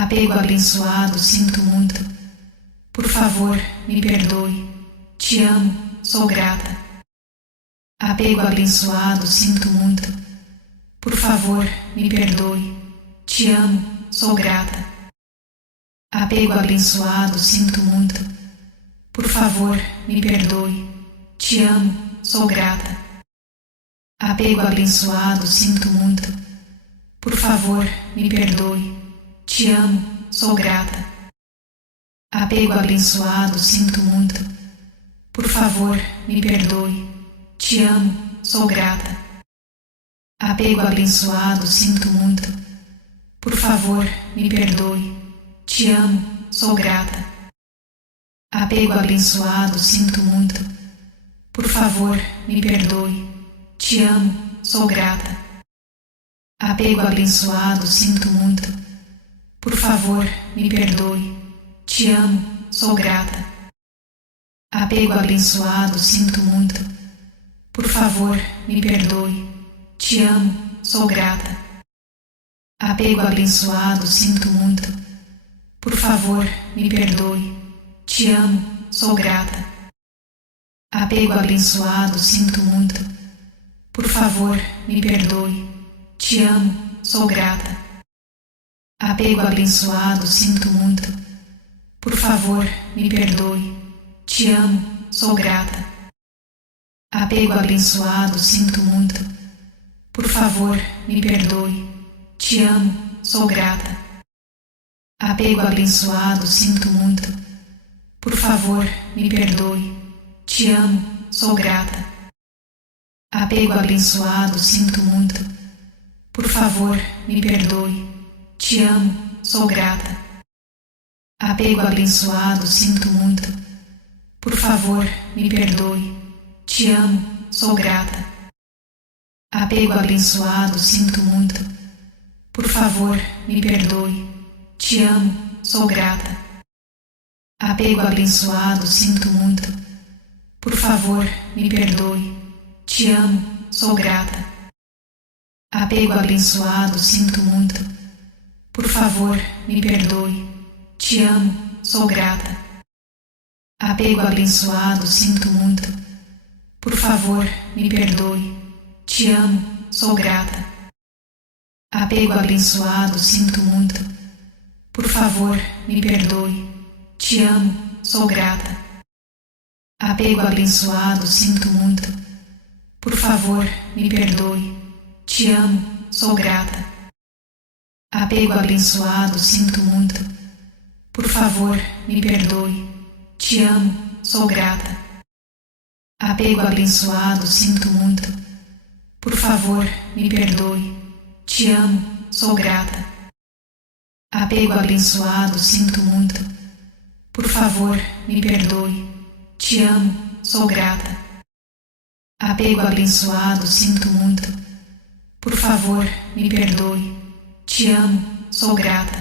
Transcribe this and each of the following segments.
Apego abençoado, sinto muito. Por favor, me perdoe. Te amo, sou grata. Apego abençoado, sinto muito. Por favor, me perdoe. Te amo, sou grata. Apego abençoado, sinto muito. Por favor, me perdoe. Te amo, sou grata. Apego abençoado, sinto muito. Por favor, me perdoe. Te amo, sou grata. Apego abençoado, sinto muito. Por favor, me perdoe. Te amo, sou grata. Apego abençoado, sinto muito. Por favor, me perdoe. Te amo, sou grata. Apego abençoado, sinto muito. Por favor, me perdoe. Te amo, sou grata. Apego abençoado, sinto muito. Por favor, me perdoe. Te amo, sou grata. Apego abençoado, sinto muito. Por favor, me perdoe. Te amo, sou grata. Apego abençoado, sinto muito. Por favor, me perdoe. Te amo, sou grata. Apego abençoado, sinto muito. Por favor, me perdoe. Te amo, sou grata. Apego abençoado, sinto muito. Por favor, me perdoe. Te amo, sou grata. Apego abençoado, sinto muito. Por favor, me perdoe. Te amo, sou grata. Apego abençoado, sinto muito. Por favor, me perdoe. Te amo, sou grata. Apego abençoado, sinto muito. Por favor, me perdoe. Te amo, sou grata. Apego abençoado, sinto muito. Por favor, me perdoe. Te amo, sou grata. Apego abençoado, sinto muito. Por favor, me perdoe. Te amo, sou grata. Apego abençoado, sinto muito. Por favor, me perdoe. Te amo, sou grata. Apego abençoado, sinto muito. Por favor, me perdoe. Te amo, sou grata. Apego abençoado, sinto muito. Por favor, me perdoe. Te amo, sou grata. Apego abençoado, sinto muito. Por favor, me perdoe. Te amo, sou grata. Apego abençoado, sinto muito. Por favor, me perdoe. Te amo, sou grata. Apego abençoado, sinto muito. Por favor, me perdoe. Te amo, sou grata. Apego abençoado, sinto muito. Por favor, me perdoe. Te amo, sou grata. Apego abençoado, sinto muito. Por favor, me perdoe. Te amo, sou grata. Apego abençoado, sinto muito. Por favor, me perdoe. Te amo, sou grata.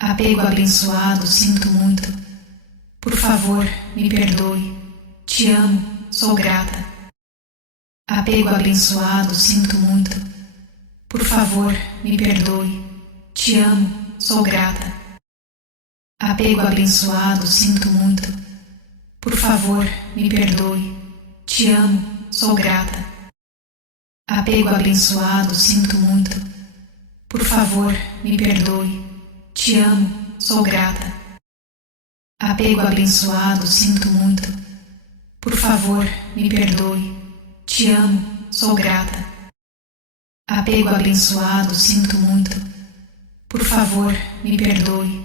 Apego abençoado, sinto muito. Por favor, me perdoe. Te amo, sou grata. Apego abençoado, sinto muito. Por favor, me perdoe. Te amo, sou grata. Apego abençoado, sinto muito. Por favor, me perdoe. Te amo, sou grata. Apego abençoado, sinto muito. Por favor, me perdoe. Te amo, sou grata. Apego abençoado, sinto muito. Por favor, me perdoe. Te amo, sou grata. Apego abençoado, sinto muito. Por favor, me perdoe.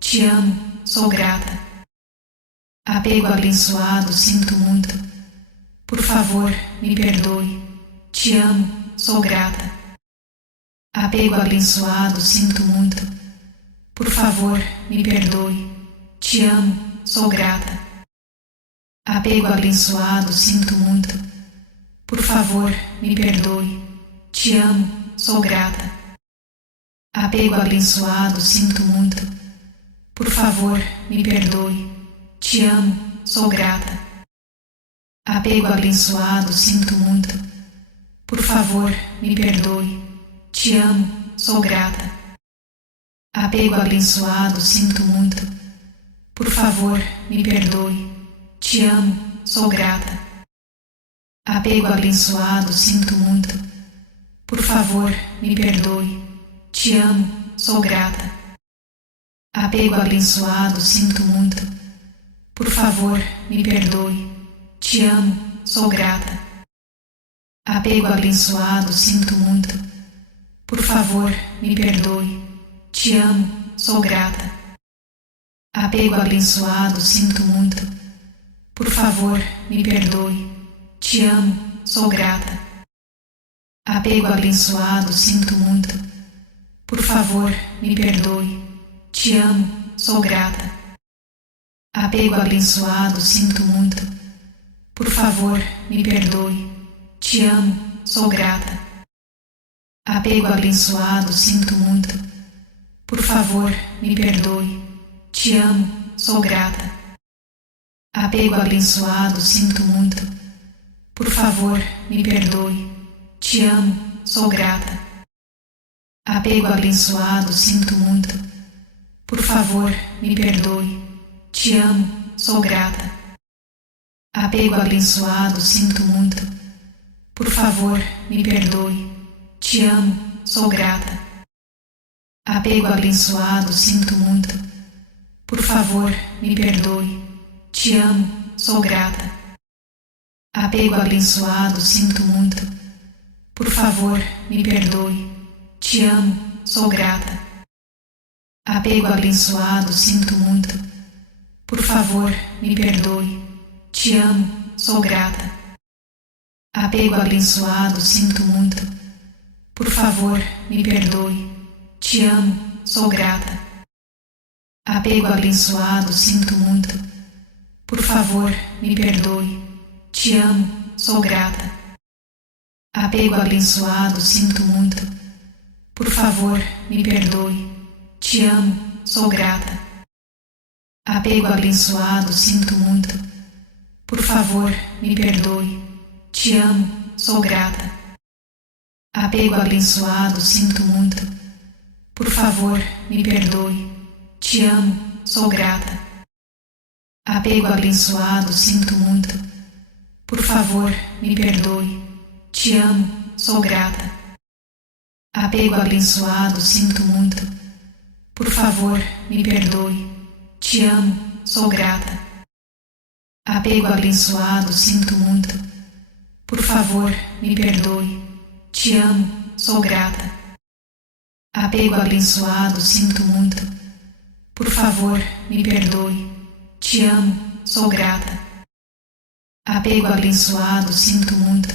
Te amo, sou grata. Apego abençoado, sinto muito. Por favor, me perdoe. Te amo, sou grata. Apego abençoado, sinto muito. Por favor, me perdoe. Te amo, sou grata. Apego abençoado, sinto muito. Por favor, me perdoe. Te amo, sou grata. Apego abençoado, sinto muito. Por favor, me perdoe. Te amo, sou grata. Apego abençoado, sinto muito. Por favor, me perdoe. Te amo, sou grata. Apego abençoado, sinto muito. Por favor, me perdoe. Te amo, sou grata. Apego abençoado, sinto muito. Por favor, me perdoe. Te amo, sou grata. Apego abençoado, sinto muito. Por favor, me perdoe. Te amo, sou grata. Apego abençoado, sinto muito. Por favor, me perdoe. Te amo, sou grata. Apego abençoado, sinto muito. Por favor, me perdoe. Te amo, sou grata. Apego abençoado, sinto muito. Por favor, me perdoe. Te amo, sou grata. Apego abençoado, sinto muito. Por favor, me perdoe. Te amo, sou grata. Apego abençoado, sinto muito. Por favor, me perdoe. Te amo, sou grata. Apego abençoado, sinto muito. Por favor, me perdoe. Te amo, sou grata. Apego abençoado, sinto muito. Por favor, me perdoe. Te amo, sou grata. Apego abençoado, sinto muito. Por favor, me perdoe. Te amo, sou grata. Apego abençoado, sinto muito. Por favor, me perdoe. Te amo, sou grata. Apego abençoado, sinto muito. Por favor, me perdoe. Te amo, sou grata. Apego abençoado, sinto muito. Por favor, me perdoe. Te amo, sou grata. Apego abençoado, sinto muito. Por favor, me perdoe. Te amo, sou grata. Apego abençoado, sinto muito. Por favor, me perdoe. Te amo, sou grata. Apego abençoado, sinto muito. Por favor, me perdoe. Te amo, sou grata. Apego abençoado, sinto muito. Por favor, me perdoe. Te amo, sou grata. Apego abençoado, sinto muito. Por favor, me perdoe. Te amo, sou grata. Apego abençoado, sinto muito. Por favor, me perdoe. Te amo, sou grata. Apego abençoado, sinto muito. Por favor, me perdoe. Te amo, sou grata. Apego abençoado, sinto muito. Por favor, me perdoe. Te amo, sou grata. Apego abençoado, sinto muito. Por favor, me perdoe. Te amo, sou grata. Apego abençoado, sinto muito.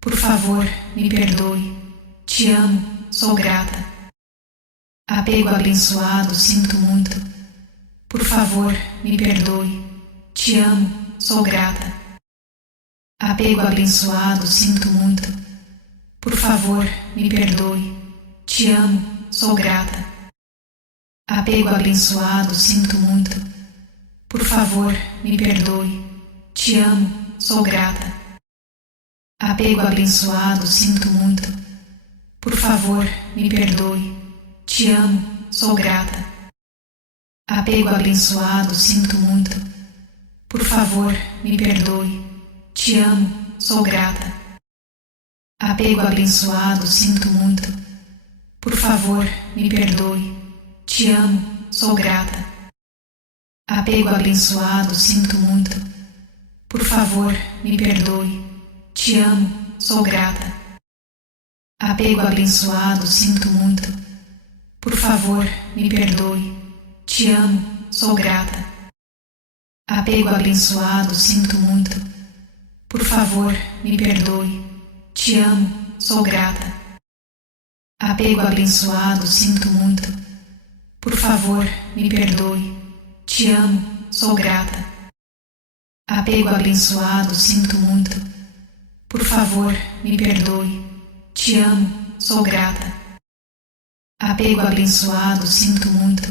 Por favor, me perdoe. Te amo, sou grata. Apego abençoado, sinto muito. Por favor, me perdoe. Te amo, sou grata. Apego abençoado, sinto muito. Por favor, me perdoe. Te amo, sou grata. Apego abençoado, sinto muito. Por favor, me perdoe. Te amo, sou grata. Apego abençoado, sinto muito. Por favor, me perdoe. Te amo, sou grata. Apego abençoado, sinto muito. Por favor, me perdoe. Te amo, sou grata. Apego abençoado, sinto muito. Por favor, me perdoe. Te amo, sou grata. Apego abençoado, sinto muito. Por favor, me perdoe. Te amo, sou grata. Apego abençoado, sinto muito. Por favor, me perdoe. Te amo, sou grata. Apego abençoado, sinto muito. Por favor, me perdoe. Te amo, sou grata. Apego abençoado, sinto muito. Por favor, me perdoe. Te amo, sou grata. Apego abençoado, sinto muito. Por favor, me perdoe. Te amo, sou grata. Apego abençoado, sinto muito.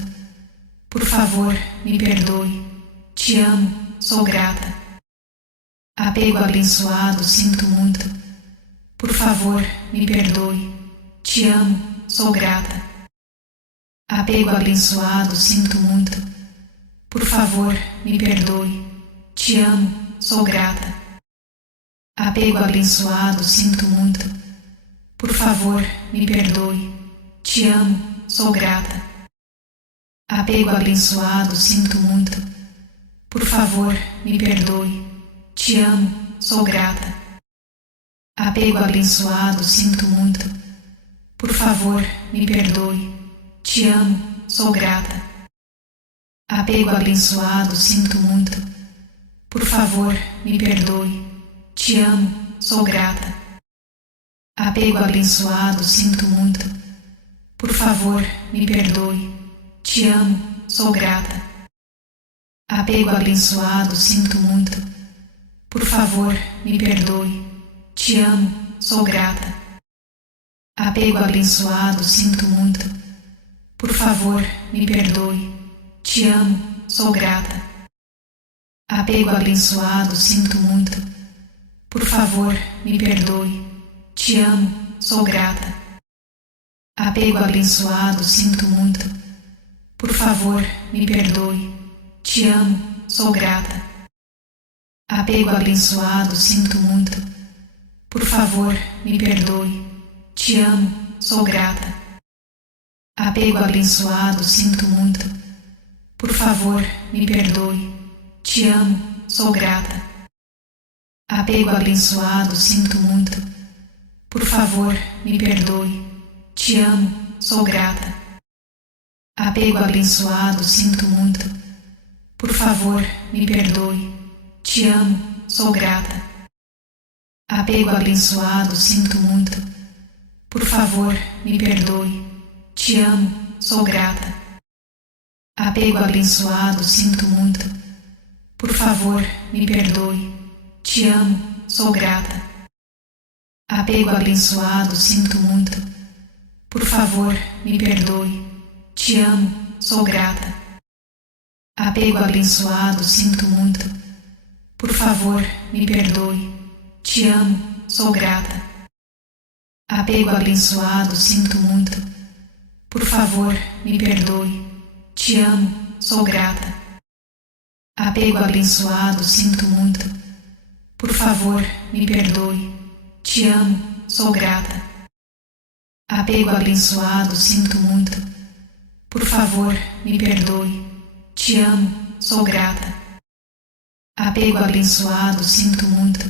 Por favor, me perdoe. Te amo, sou grata. Apego abençoado, sinto muito. Por favor, me perdoe. Te amo, sou grata. Apego abençoado, sinto muito. Por favor, me perdoe. Te amo, sou grata. Apego abençoado, sinto muito. Por favor, me perdoe. Te amo, sou grata. Apego abençoado, sinto muito. Por favor, me perdoe. Te amo, sou grata. Apego abençoado, sinto muito. Por favor, me perdoe. Te amo, sou grata. Apego abençoado, sinto muito. Por favor, me perdoe. Te amo, sou grata. Apego abençoado, sinto muito. Por favor, me perdoe. Te amo, sou grata. Apego abençoado, sinto muito. Por favor, me perdoe. Te amo, sou grata. Apego abençoado, sinto muito. Por favor, me perdoe. Te amo, sou grata. Apego abençoado, sinto muito. Por favor, me perdoe. Te amo, sou grata. Apego abençoado, sinto muito. Por favor, me perdoe. Te amo, sou grata. Apego abençoado, sinto muito. Por favor, me perdoe. Te amo, sou grata. Apego abençoado, sinto muito. Por favor, me perdoe. Te amo, sou grata. Apego abençoado, sinto muito. Por favor, me perdoe. Te amo, sou grata. Apego abençoado, sinto muito. Por favor, me perdoe. Te amo, sou grata. Apego abençoado, sinto muito. Por favor, me perdoe. Te amo, sou grata. Apego abençoado, sinto muito. Por favor, me perdoe. Te amo, sou grata. Apego abençoado, sinto muito. Por favor, me perdoe. Te amo, sou grata. Apego abençoado, sinto muito. Por favor, me perdoe. Te amo, sou grata. Apego abençoado, sinto muito. Por favor, me perdoe. Te amo, sou grata. Apego abençoado, sinto muito. Por favor, me perdoe. Te amo, sou grata. Apego abençoado, sinto muito. Por favor, me perdoe. Te amo, sou grata. Apego abençoado, sinto muito.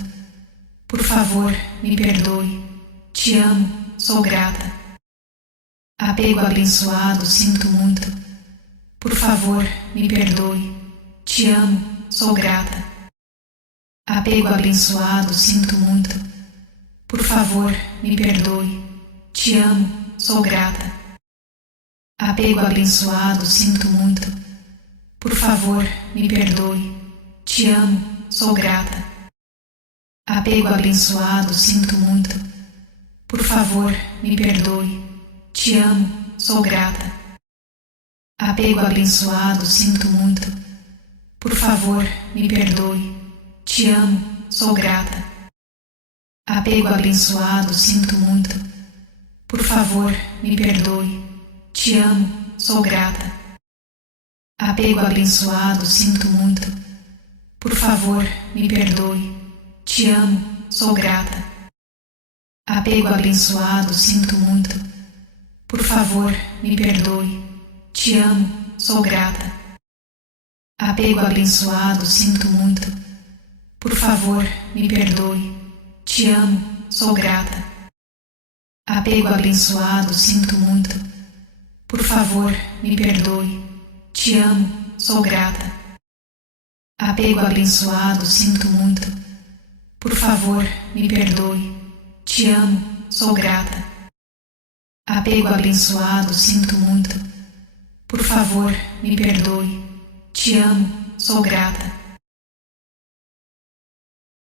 Por favor, me perdoe. Te amo, sou grata. Apego abençoado, sinto muito. Por favor, me perdoe. Te amo, sou grata. Apego abençoado, sinto muito. Por favor, me perdoe. Te amo, sou grata. Apego abençoado, sinto muito. Por favor, me perdoe. Te amo, sou grata. Apego abençoado, sinto muito. Por favor, me perdoe. Te amo, sou grata. Apego abençoado, sinto muito. Por favor, me perdoe. Te amo, sou grata. Apego abençoado, sinto muito. Por favor, me perdoe. Te amo, sou grata. Apego abençoado, sinto muito. Por favor, me perdoe. Te amo, sou grata. Apego abençoado, sinto muito. Por favor, me perdoe. Te amo, sou grata. Apego abençoado, sinto muito. Por favor, me perdoe. Te amo, sou grata. Apego abençoado, sinto muito. Por favor, me perdoe. Te amo, sou grata. Apego abençoado, sinto muito. Por favor, me perdoe. Te amo, sou grata. Apego abençoado, sinto muito. Por favor, me perdoe. Te amo, sou grata.